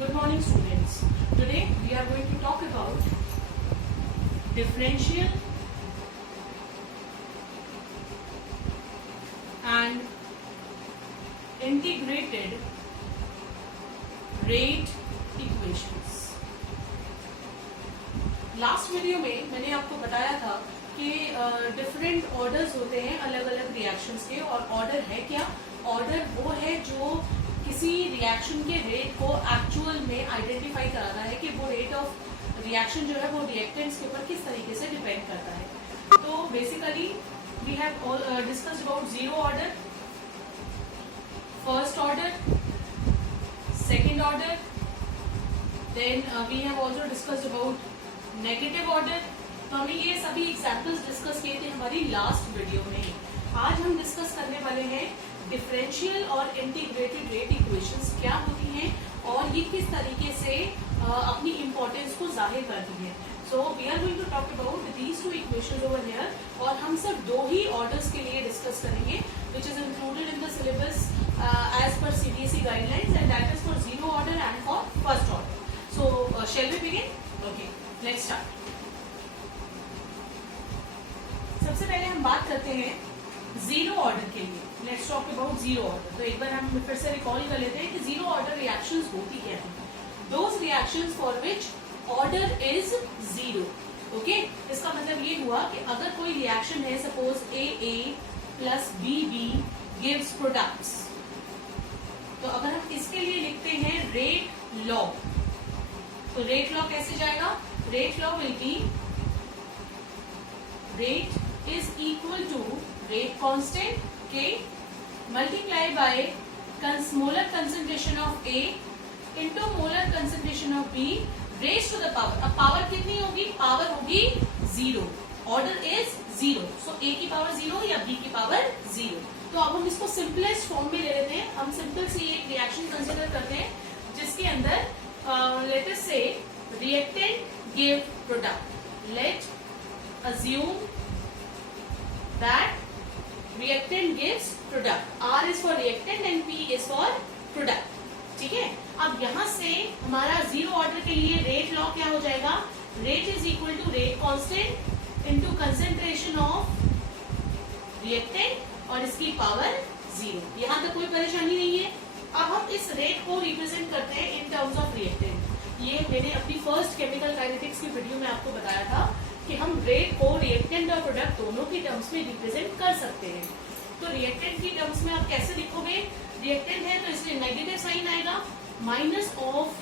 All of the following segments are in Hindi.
Good morning, students. Today we are going to talk about differential and integrated rate equations. Last video में मैंने आपको बताया था कि डिफरेंट ऑर्डर्स होते हैं अलग अलग रिएक्शंस के, और ऑर्डर है क्या? ऑर्डर वो है जो किसी रिएक्शन के रेट को एक्चुअल में आइडेंटिफाई कराता है कि वो रेट ऑफ रिएक्शन जो है वो रिएक्टेंट्स के ऊपर किस तरीके से डिपेंड करता है। तो basically we have discussed about zero order, first order, second order, then we have also discussed about negative order. तो हमने ये सभी एग्जाम्पल्स डिस्कस किए थे हमारी लास्ट वीडियो में। आज हम डिस्कस करने वाले हैं डिफरेंशियल और इंटीग्रेटेड रेट इक्वेशंस क्या होती हैं और ये किस तरीके से अपनी इंपॉर्टेंस को जाहिर करती है। So we are going to talk about these two equations over here, और हम सिर्फ दो ही ऑर्डर्स के लिए डिस्कस करेंगे which is included in the syllabus as per CBSE guidelines, and that is for zero order and for first order. So shall we begin? Okay, let's start. सबसे पहले हम बात करते हैं जीरो ऑर्डर के लिए। Let's talk about zero order. तो एक बार हम फिर से रिकॉल कर लेते हैं कि जीरो ऑर्डर रिएक्शंस होती क्या है। Those reactions for which order is zero. Okay, इसका मतलब ये हुआ कि अगर कोई रिएक्शन है, सपोज ए प्लस बी गिव्स प्रोडक्ट्स, तो अगर हम इसके लिए लिखते हैं रेट लॉ, तो रेट लॉ कैसे जाएगा? Rate law will be rate is equal to rate constant K multiplied by molar concentration of A into molar concentration of B raised to the power. अब पावर कितनी होगी? पावर होगी zero. Order is zero, so A की पावर जीरो या B की पावर जीरो। तो अब हम इसको सिंपलेस्ट फॉर्म में ले लेते हैं। हम सिंपल सी एक रिएक्शन कंसिडर करते हैं जिसके अंदर लेट अस से reactant give product. Let assume that reactant gives product. R is for reactant and P is for product. ठीक है, अब यहां से हमारा जीरो ऑर्डर के लिए रेट लॉ क्या हो जाएगा? Rate is equal to rate constant into concentration of reactant और इसकी पावर जीरो। यहां तक कोई परेशानी नहीं है। अब हम इस रेट को रिप्रेजेंट करते हैं इन टर्म्स ऑफ रिएक्टेंट। ये मैंने अपनी फर्स्ट केमिकल काइनेटिक्स की वीडियो में आपको बताया था कि हम रेट को रिएक्टेंट और प्रोडक्ट दोनों की टर्म्स में रिप्रेजेंट कर सकते हैं। तो रिएक्टेंट की टर्म्स में आप कैसे लिखोगे? रिएक्टेंट है तो इसलिए नेगेटिव साइन आएगा, minus of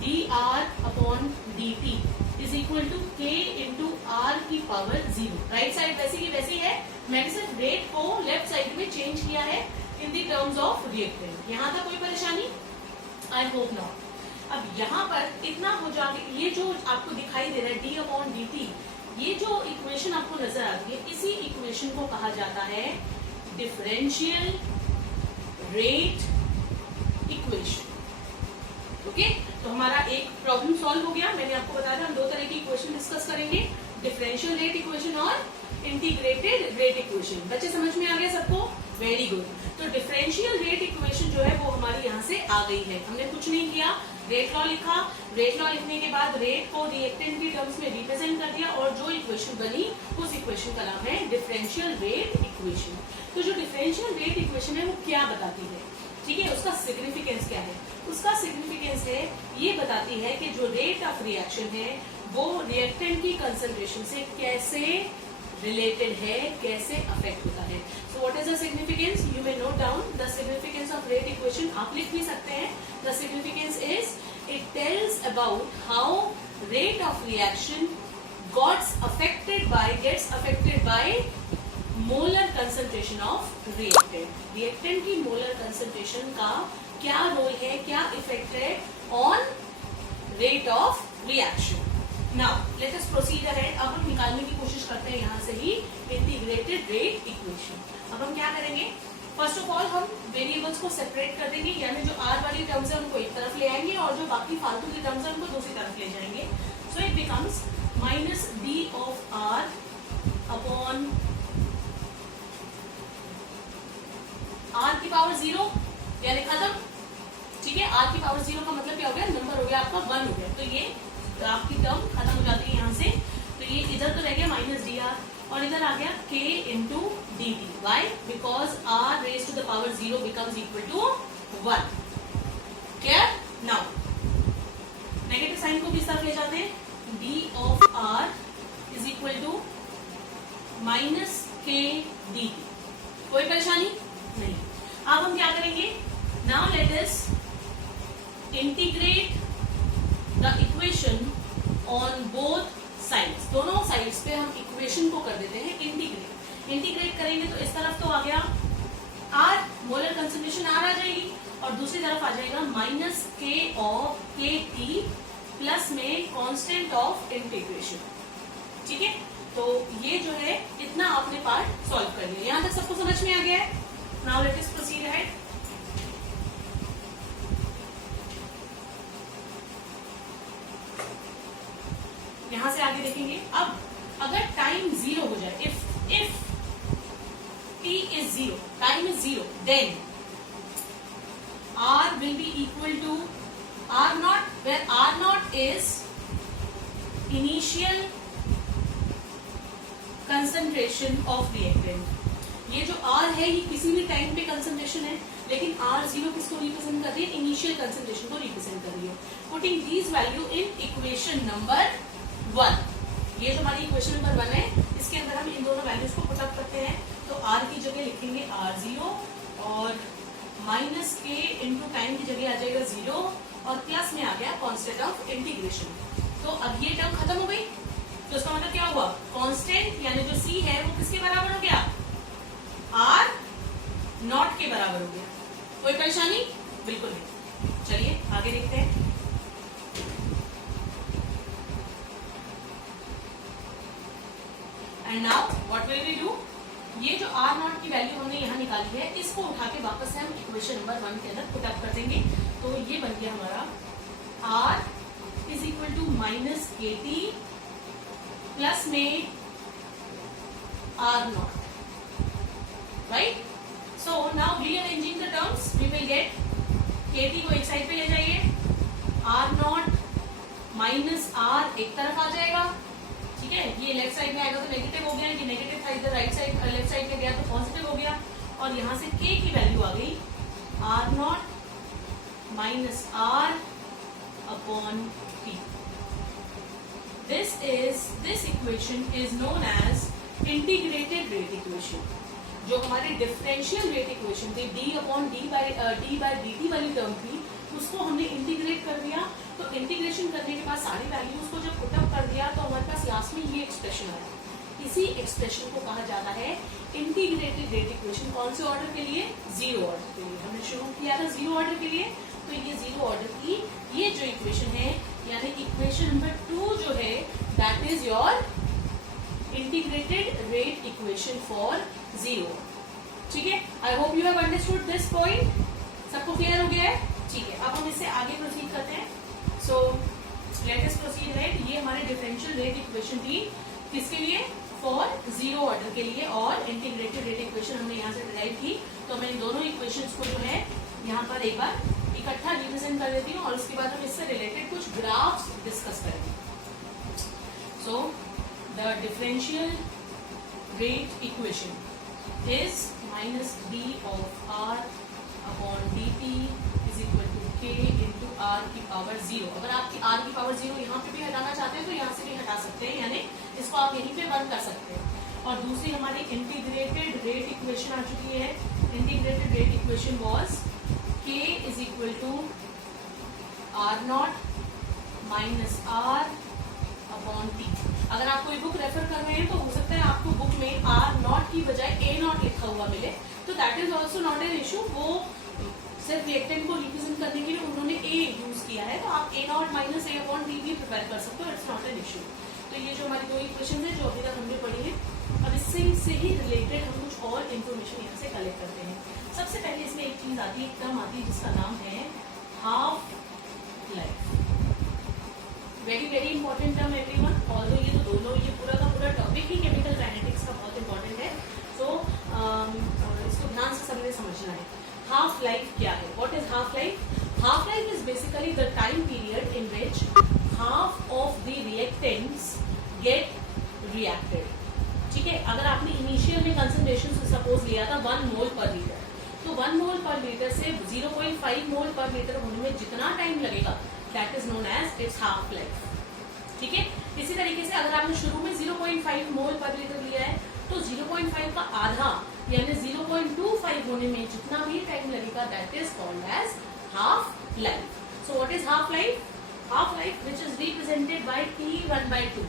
d r upon d t is equal to k into r की पावर जीरो। राइट साइड वैसी की वैसी है, मैंने सिर्फ रेट को लेफ्ट साइड में चेंज किया है इन दी टर्म्स ऑफ रिएक्टेंट। यहाँ था कोई परेशानी? I hope not. अब यहाँ पर इतना हो जाके ये जो आपको दिखाई दे रहा है डी अपॉन डी टी, ये जो इक्वेशन आपको नजर आती है, इसी इक्वेशन को कहा जाता है डिफरेंशियल रेट इक्वेशन। ओके, तो हमारा एक प्रॉब्लम सॉल्व हो गया। मैंने आपको बताया था हम दो तरह की इक्वेशन डिस्कस करेंगे, डिफरेंशियल रेट इक्वेशन और इंटीग्रेटेड रेट इक्वेशन। बच्चे समझ में आ गया सबको? Very good. तो डिफरेंशियल रेट इक्वेशन जो है वो हमारी यहाँ से आ गई है। हमने कुछ नहीं किया, रेट लॉ लिखा, रेट लॉ लिखने के बाद रेट को रिएक्टेंट की टर्म्स में रिप्रेजेंट कर दिया, और जो इक्वेशन बनी उस इक्वेशन का नाम है डिफरेंशियल रेट इक्वेशन। तो जो डिफरेंशियल रेट इक्वेशन है वो क्या बताती है? ठीक है, उसका सिग्निफिकेंस क्या है? उसका सिग्निफिकेंस है, ये बताती है कि जो रेट ऑफ रिएक्शन है वो रिएक्टेंट की कंसंट्रेशन से कैसे रिलेटेड है, कैसे अफेक्ट होता है। सो what is the significance? You may note down the significance of rate equation. आप लिख भी सकते हैं। The significance is it tells about how rate of reaction gets affected by molar concentration of reactant. Reactant की मोलर कंसंट्रेशन का क्या रोल है, क्या इफेक्ट है on rate of reaction. Now let us proceed ahead. अब हम निकालने की कोशिश करते हैं यहाँ से ही इंटीग्रेटेड रेट इक्वेशन। अब हम क्या करेंगे? फर्स्ट ऑफ ऑल हम वेरिएबल्स को सेपरेट कर देंगे, यानी जो आर वाली टर्म्स है उनको एक तरफ ले आएंगे और जो बाकी फालतू की टर्म्स है उनको दूसरी तरफ ले जाएंगे। So it becomes minus d of r upon r की पावर जीरो, यानी खत्म। ठीक है, आर की पावर जीरो का मतलब क्या हो गया? गया आपका 1 हो गया, तो ये आपकी टर्म खत्म हो जाती है यहाँ से। तो ये इधर तो रह गया माइनस डी आर, और इधर आ गया k into d t. Why? Because r raise to the power 0 becomes equal to 1। Clear? Now negative sign को किस तरफ ले जाते हैं? d of r is equal to minus k d t. कोई परेशानी नहीं। अब हम क्या करेंगे? Now let us integrate the equation on both sides. दोनों साइड्स पे हम इक्वेशन को कर देते हैं इंटीग्रेट। इंटीग्रेट करेंगे तो इस तरफ तो आ गया r, मोलर कंसंट्रेशन r आ जाएगी, और दूसरी तरफ आ जाएगा माइनस k ऑफ के टी प्लस में कांस्टेंट ऑफ इंटीग्रेशन। ठीक है, तो ये जो है इतना आपने पार्ट सॉल्व कर लिया। यहां तक सबको समझ में आ गया है? नाउ लेट अस प्रोसीड अहेड। यहां से आगे देखेंगे। अब अगर टाइम 0 हो जाए, if t is 0, time is 0, then r will be equal to r naught, where r naught is initial concentration of reactant। ये जो r है ये किसी भी टाइम पे कंसंट्रेशन है, लेकिन r0 किसको रिप्रेजेंट कर रही है? इनिशियल कंसंट्रेशन को रिप्रेजेंट कर रही है। Putting these value in equation number 1, ये जो हमारी इक्वेशन नंबर 1 है, इसके अंदर हम इन दोनों वैल्यूज को पुटअप करते हैं। तो r की जगह लिखेंगे r0, और माइनस k इंटू टाइम की जगह आ जाएगा 0, और प्लस में आ गया कांस्टेंट ऑफ इंटीग्रेशन। तो अब ये टर्म खत्म हो गई, तो इसका मतलब क्या हुआ? कांस्टेंट यानी जो c है वो किसके बराबर हो गया? r नॉट के बराबर हो गया। कोई परेशानी? बिल्कुल नहीं। चलिए आगे देखते हैं। And now what will we do? ये जो r नॉट की वैल्यू हमने यहाँ निकाली है, इसको उठा के वापस से हम इक्वेशन नंबर 1 के अंदर पुट अप कर देंगे। तो ये बन गया हमारा r is equal to minus k t plus में r not, right? So now rearranging the terms we will get k t को एक साइड पे ले जाइए, r नॉट माइनस r एक तरफ आ जाएगा। ठीक है, ये लेफ्ट साइड में आएगा तो नेगेटिव हो गया, ये नेगेटिव था इधर राइट साइड लेफ्ट साइड में गया तो पॉजिटिव हो गया, और यहाँ से k की वैल्यू आ गई r not minus r upon t। This equation is known as integrated rate equation. जो हमारी डिफरेंशियल रेट इक्वेशन थी d upon d by d t वाली टर्म थी, उसको हमने इंटीग्रेट कर दिया। तो इंटीग्रेशन करने के बाद सारी वैल्यूज को जब पुटअप कर दिया तो हमारे पास लास्ट में ये एक्सप्रेशन आया। इसी एक्सप्रेशन को कहा जाता है इंटीग्रेटेड रेट इक्वेशन। कौन से ऑर्डर के लिए? 0 ऑर्डर के लिए। हमने शुरू किया था 0 ऑर्डर के लिए, तो ये 0 ऑर्डर की ये जो इक्वेशन है, यानी इक्वेशन नंबर 2 जो है, that is your integrated rate equation for 0। ठीक है, I hope you have understood this point. सबको क्लियर हो गया है? ठीक है, अब हम इससे आगे प्रोसीड करते हैं। सो लेट अस प्रोसीड है। ये हमारे डिफरेंशियल रेट इक्वेशन थी, किसके लिए? फॉर 0 ऑर्डर के लिए, और इंटीग्रेटेड रेट इक्वेशन हमने यहाँ से डिराइव की। तो मैं इन दोनों इक्वेशंस को जो है यहाँ पर एक बार इकट्ठा रिप्रेजेंट कर देती हूँ, और उसके बाद हम इससे रिलेटेड कुछ ग्राफ्स डिस्कस करेंगे। So the differential rate equation is minus d of r upon d t is equal to k into r की पावर 0। अगर आपकी r की पावर 0 यहाँ पे भी हटाना चाहते हैं तो यहाँ से भी हटा सकते हैं, यानी इसको आप यहीं पे बंद कर सकते हैं। और दूसरी हमारी इंटीग्रेटेड रेट इक्वेशन आ चुकी है। Integrated rate equation was k is equal to r not minus r upon t। अगर आप कोई बुक रेफर कर रहे हैं तो हो सकता है आपको बुक में r नॉट की बजाय a नॉट लिखा हुआ मिले, तो that is also not an issue. वो सिर्फ रिएक्टेंट को रिप्रेजेंट करने के लिए उन्होंने a यूज किया है, तो आप a not minus a upon t भी प्रिपेयर कर सकते हो, इट्स नॉट एन इशू। तो ये जो हमारी दो इक्वेशन है जो अभी तक हमने पढ़ी है, अब इससे ही रिलेटेड हम कुछ और इन्फॉर्मेशन यहाँ से कलेक्ट करते हैं। सबसे पहले इसमें एक चीज आती है, एक टर्म आती है जिसका नाम है half life. Very very important term everyone. Although ये तो दोनों, ये पूरा का पूरा टॉपिक ही केमिकल काइनेटिक्स का बहुत इंपॉर्टेंट है, तो इसको ध्यान से सबने समझना है। हाफ लाइफ क्या है? What is half life? Half life is basically the time period in of the reactants get reacted. ठीक है, अगर आपने इनिशियल में कंसंट्रेशन से सपोज लिया था 1 मोल पर लीटर, तो 1 मोल पर लीटर से 0.5 मोल पर लीटर होने में जितना टाइम लगेगा that is known as its half life. ठीक है, इसी तरीके से अगर आपने शुरू में 0.5 मोल पर लीटर लिया है तो 0.5 का आधा यानी 0.25 होने में जितना भी टाइम लगेगा that is called as half life. So what is half life? Half life which is represented by T1/2.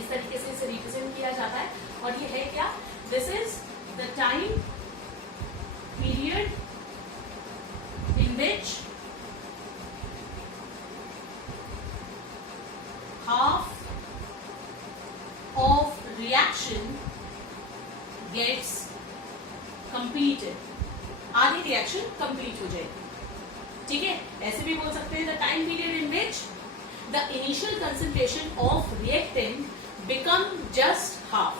इस तरीके से इसे रिप्रेजेंट किया जाता है. और ये है क्या? This is the time period in which half of reaction gets completed. आधी रिएक्शन कंप्लीट हो जाएगी. ठीक है, ऐसे भी बोल सकते हैं the time period in which the initial concentration of reactant become just half.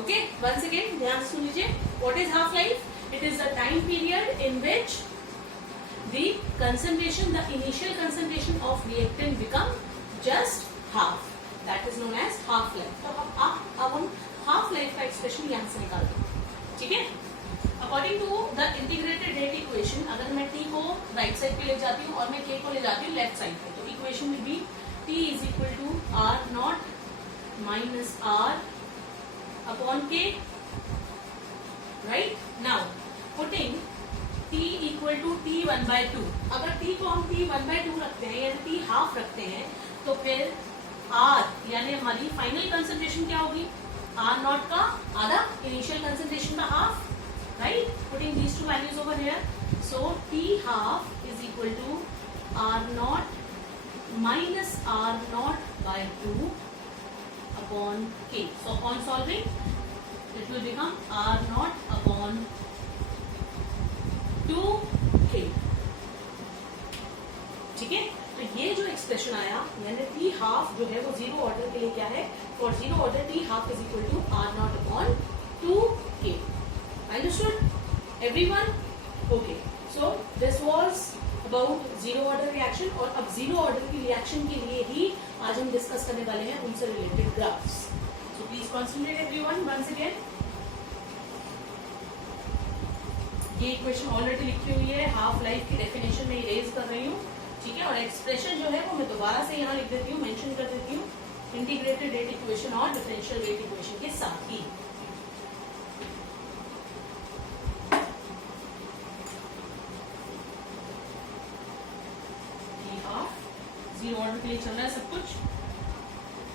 Okay, once again ध्यान से सुन लीजिए. What is half life? It is the time period in which the concentration, the initial concentration of reactant become just half. That is known as half life. तो अब हम half life का expression यहाँ से निकालते हैं. ठीक है, according to the integrated rate equation, अगर मैं t को राइट साइड पे ले जाती हूँ और मैं k को ले जाती हूँ लेफ्ट साइड पे, तो इक्वेशन में भी t is equal to r naught minus r upon k. Right now, putting t equal to T1/2. अगर t को हम T1/2 रखते हैं यानी t हाफ रखते हैं तो फिर r यानी हमारी फाइनल कंसंट्रेशन क्या होगी? r नॉट का आधा, इनिशियल कंसंट्रेशन का half. Right, putting these two values over here. So t half is equal to r not minus r not by 2 upon k. So upon solving it will become r not upon 2k. ठीक है, तो ये जो एक्सप्रेशन आया यानी t हाफ जो है वो जीरो ऑर्डर के लिए क्या है? For zero order t half is equal to r not upon 2k. Understood everyone? Okay, so this was about zero order reaction. और अब जीरो ऑर्डर की रिएक्शन के लिए ही आज हम डिस्कस करने वाले हैं उनसे related graphs. So please concentrate everyone once again. ये इक्वेशन ऑलरेडी लिखी हुई है, हाफ लाइफ की डेफिनेशन में इरेज कर रही हूँ. ठीक है, और एक्सप्रेशन जो है वो मैं दोबारा से यहाँ लिख देती हूँ, मेंशन कर देती हूँ इंटीग्रेटेड रेट इक्वेशन और डिफरेंशियल रेट इक्वेशन के साथ ही. हाफ जीरो ऑर्डर के लिए चल रहा है सब कुछ.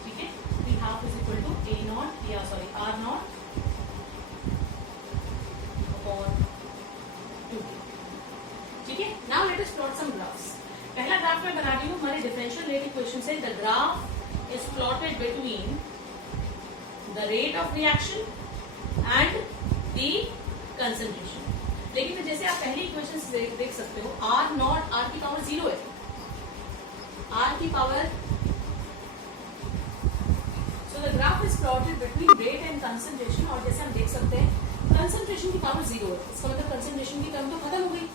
ठीक है, t half is equal to a not या सॉरी आर नॉट अपॉन 2. ठीक है, now let us plot some graphs. पहला ग्राफ मैं बना रही हूँ हमारे डिफरेंशियल रेट इक्वेशन से. The graph is plotted between the rate of reaction and the concentration. लेकिन जैसे आप पहली इक्वेशन से देख सकते हो r नॉट r की पावर 0 है. r की power, so the graph is plotted between rate and concentration. और जैसे हम देख सकते हैं कंसंट्रेशन की पावर 0 है, इसका मतलब कंसंट्रेशन की टर्म तो खत्म हो गई.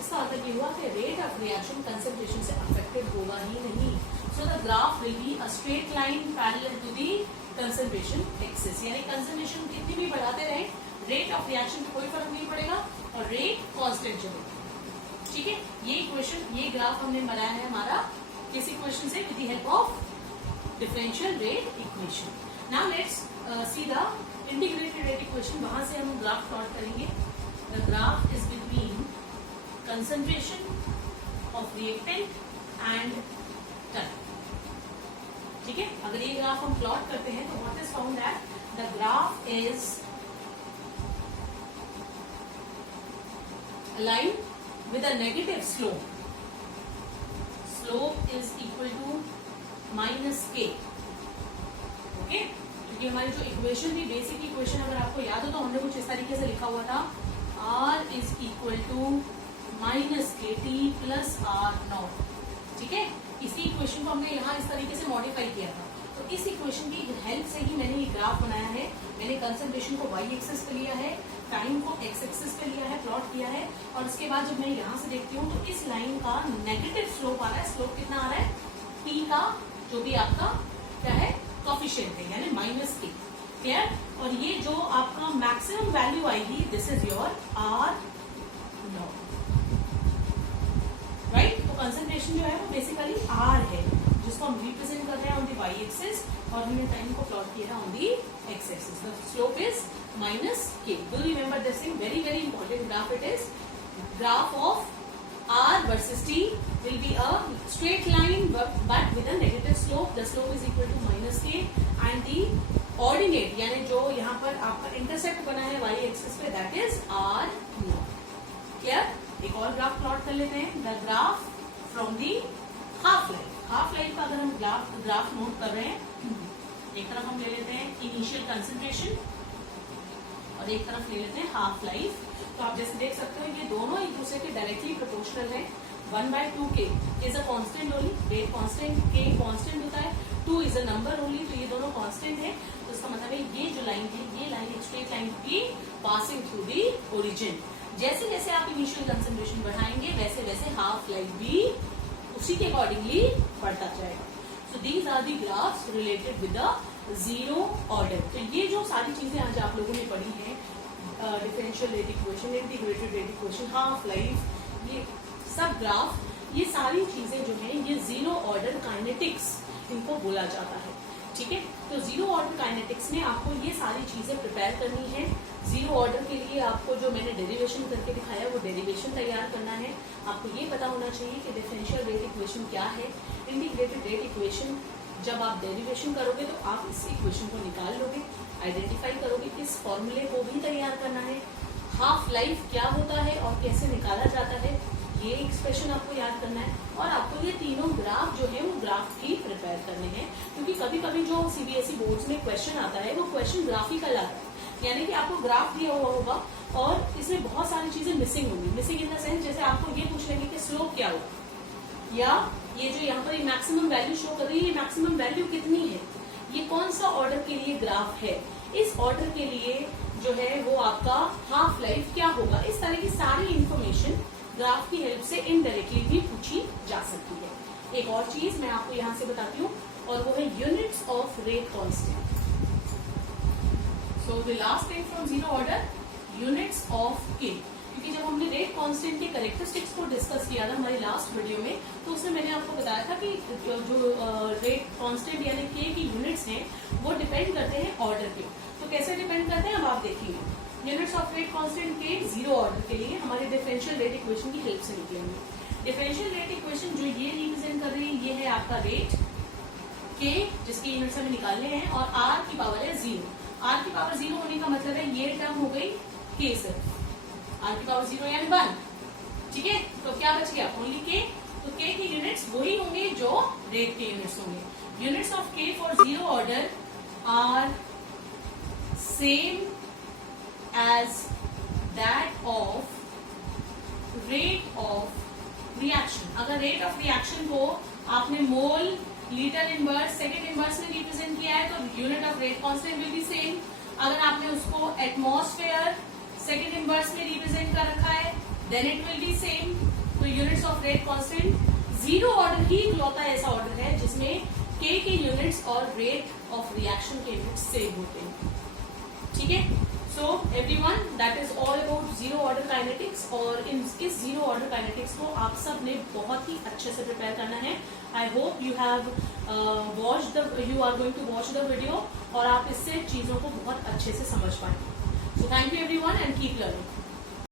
इसका मतलब ये हुआ कि रेट ऑफ रिएक्शन कंसंट्रेशन से अफेक्टेड होगा ही नहीं. So the graph will be a straight line parallel to the concentration axis. यानी कंसंट्रेशन कितनी भी बढ़ाते रहे रेट ऑफ रिएक्शन पे कोई फर्क नहीं पड़ेगा और रेट कांस्टेंट चलेगा. ठीक है, ये इक्वेशन, ये ग्राफ हमने बनाया है हमारा किस इक्वेशन से? With the help of differential rate equation. Now let's see the integrated rate equation. वहां से हम ग्राफ प्लॉट करेंगे. The graph is between concentration of reactant and time. ठीक है, अगर ये ग्राफ हम प्लॉट करते हैं तो what is found that the graph is aligned with a negative slope. Slope is equal to minus k. Okay? क्योंकि हमारी जो इक्वेशन थी, बेसिक इक्वेशन अगर आपको याद हो तो हमने कुछ इस तरीके से लिखा हुआ था r is equal to minus kt plus r naught. ठीक है, इसी इक्वेशन को हमने यहाँ इस तरीके से मॉडिफाई किया था. तो इस इक्वेशन की हेल्प से ही मैंने ये ग्राफ बनाया है. मैंने कंसंट्रेशन को y एक्सिस पे लिया है, टाइम को x एक्सिस पे लिया है, प्लॉट किया है. और उसके बाद जब मैं यहाँ से देखती हूँ तो इस लाइन का नेगेटिव स्लोप आ रहा है. स्लोप कितना आ रहा है? t का जो भी आपका क्या है कोफिशिएंट है, यानी माइनस के। क्लियर? और ये जो आपका मैक्सिमम वैल्यू आएगी, this is your r not, right. तो कंसंट्रेशन जो है वो बेसिकली आर है, जिसको हम रिप्रेजेंट कर रहे हैं ऑन द वाई एक्सिस, और हमने टाइम को प्लॉट किया है on the x axis. The slope is minus k. Do remember this thing, very very important graph it is. Graph of R versus T will be a straight line but with a negative slope. The slope is equal to minus k and the ordinate यानी जो यहाँ पर आपका इंटरसेप्ट बना है y एक्सिस पे, that is R naught. Clear? एक और ग्राफ प्लॉट कर लेते हैं, the graph from the half life. Half life का अगर हम ग्राफ नोट कर रहे हैं, एक तरफ हम ले लेते हैं इनिशियल कंसंट्रेशन और एक तरफ ले लेते हैं हाफ लाइफ। तो आप जैसे देख सकते हो ये दोनों एक दूसरे के डायरेक्टली प्रोपोर्शनल है। 1/2k is a constant only, rate constant, k constant होता है, 2 इज अ नंबर ओनली, तो ये दोनों कांस्टेंट है। तो इसका मतलब है ये जो लाइन है, ये लाइन एक स्ट्रेट लाइन की पासिंग थ्रू दी ओरिजिन। जैसे जैसे आप इनिशियल कंसंट्रेशन बढ़ाएंगे वैसे वैसे हाफ लाइफ भी उसी के अकॉर्डिंगली बढ़ता जाएगा। So these are the graphs related with the zero order. तो ये जो सारी चीजें आज आप लोगों ने पढ़ी हैं, differential rate equation, integrated rate equation, half life, ये सब ग्राफ, ये सारी चीजें जो है ये जीरो ऑर्डर काइनेटिक्स इनको बोला जाता है। ठीक है, तो जीरो ऑर्डर काइनेटिक्स में आपको ये सारी चीजें प्रिपेयर करनी है। जीरो ऑर्डर के लिए आपको जो मैंने डेरिवेशन करके दिखाया वो डेरिवेशन तैयार करना है। आपको ये पता होना चाहिए कि डिफरेंशियल रेट इक्वेशन क्या है, इंटीग्रेटेड रेट इक्वेशन। जब आप डेरिवेशन करोगे तो आप इस इक्वेशन को निकाल लोगे, आइडेंटिफाई करोगे, इस फॉर्मूले को भी तैयार करना है। हाफ लाइफ क्या होता है और कैसे निकाला जाता है, ये एक्सप्रेशन आपको याद करना है। और आपको ये तीनों ग्राफ जो है वो ग्राफ ही प्रिपेयर करने हैं, क्योंकि कभी कभी जो सीबीएसई बोर्ड्स में क्वेश्चन आता है वो क्वेश्चन ग्राफिकल आता है, यानी कि आपको ग्राफ दिया हुआ होगा और इसमें बहुत सारी चीजें मिसिंग होंगी। मिसिंग इन द सेंस, जैसे आपको ये पूछ लेंगे कि स्लोप क्या होगा, या ये जो यहाँ पर मैक्सिमम वैल्यू शो कर रही है, ये मैक्सिमम वैल्यू कितनी है, ये कौन सा ऑर्डर के लिए ग्राफ है, इस ऑर्डर के लिए जो है वो आपका हाफ लाइफ क्या होगा। इस तरह की सारी इंफॉर्मेशन ग्राफ की हेल्प से इनडायरेक्टली भी पूछी जा सकती है। एक और चीज मैं आपको यहाँ से बताती हूँ, और वो है units of rate constant. So the last thing from zero order, units of के। क्योंकि जब हमने रेट कांस्टेंट के कैरेक्टरिस्टिक्स को डिस्कस किया था हमारी लास्ट वीडियो में, तो उसमें मैंने आपको बताया था कि जो रेट कांस्टेंट यानी के की यूनिट्स हैं वो डिपेंड करते हैं ऑर्डर पे। तो कैसे डिपेंड करते हैं अब आप देखिए। यूनिट्स ऑफ रेट कांस्टेंट के जीरो ऑर्डर के लिए हमारे डिफरेंशियल रेट इक्वेशन की हेल्प से निकलेंगे। डिफरेंशियल रेट इक्वेशन जो ये रिप्रेजेंट कर रही है, ये है आपका रेट के, जिसकी यूनिट्स हमें निकालने हैं, और आर की पावर है 0। आर की पावर 0 होने का मतलब है ये टर्म हो गई के सिर्फ, आर की पावर 0 यानी 1। ठीक है, तो क्या बच गया, ओनली के। तो के की यूनिट्स वही होंगे जो रेट के यूनिट्स होंगे। Units of k for zero order are same as that of rate of reaction. अगर रेट ऑफ रिएक्शन को आपने mole, litre inverse, second inverse में रिप्रेजेंट किया है तो unit of rate constant will be same. अगर आपने उसको एटमॉस्फेयर, सेकेंड इनवर्स में रिप्रेजेंट कर रखा है, then it will be same. तो units of rate constant zero order ही इकलौता ऐसा ऑर्डर है जिसमें के यूनिट्स और रेट ऑफ रिएक्शन के यूनिट्स सेम होते हैं। ठीक है, so everyone, that is all about zero order kinetics. और इस जीरो ऑर्डर काइनेटिक्स को आप सब ने बहुत ही अच्छे से प्रिपेयर करना है। I hope you have you are going to watch the video और आप इससे चीजों को बहुत अच्छे से समझ पाएंगे। So thank you everyone and keep learning.